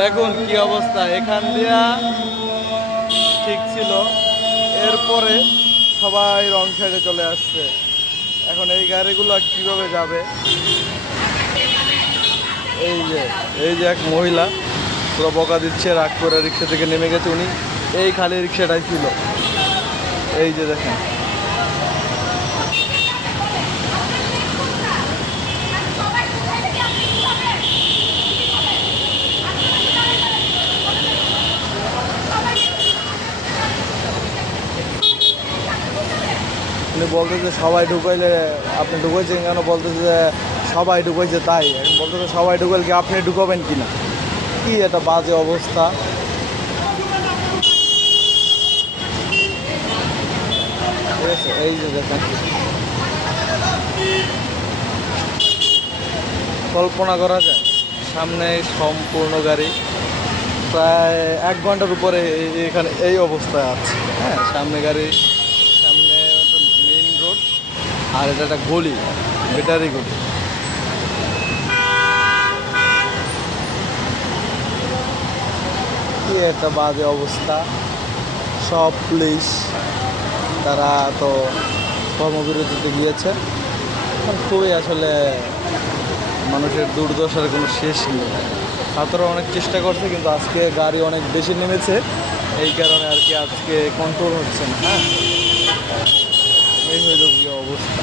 দেখুন কি অবস্থা, এখান দিয়া ঠিক ছিল, এরপরে সবাই রং সাইডে চলে আসছে। এখন এই গাড়িগুলো কিভাবে যাবে? এই যে এই যে এক মহিলা পুরো বকা দিচ্ছে, রাগ করে রিক্সা থেকে নেমে গেছে। উনি এই খালি রিক্সাটাই ছিল, এই যে দেখেন। উনি বলতেছে সবাই ঢুকাইলে আপনি ঢুকাইছেন কেন? বলতেছে যে সবাই ঢুকাইছে তাই। এখন বলতেছে সবাই ঢুকাইলে কি আপনি ঢুকাবেন কিনা? কি একটা বাজে অবস্থা। ঠিক আছে, এই যে দেখেন, কল্পনা করা যায় সামনে সম্পূর্ণ গাড়ি, প্রায় 1 ঘন্টার উপরে এখানে এই অবস্থায় আছে। হ্যাঁ, সামনে গাড়ি, সামনে মেইন রোড, আর এটা একটা গলি, ব্যাটারি গলি। কি একটা বাজে অবস্থা। সব পুলিশ তারা তো কর্মবিরতিতে গিয়েছে। খুবই আসলে মানুষের দুর্দশার কোনো শেষ নেই। ছাত্ররা অনেক চেষ্টা করছে, কিন্তু আজকে গাড়ি অনেক বেশি নেমেছে, এই কারণে আর কি আজকে কন্ট্রোল হচ্ছে না। হ্যাঁ, এই হইল কি অবস্থা।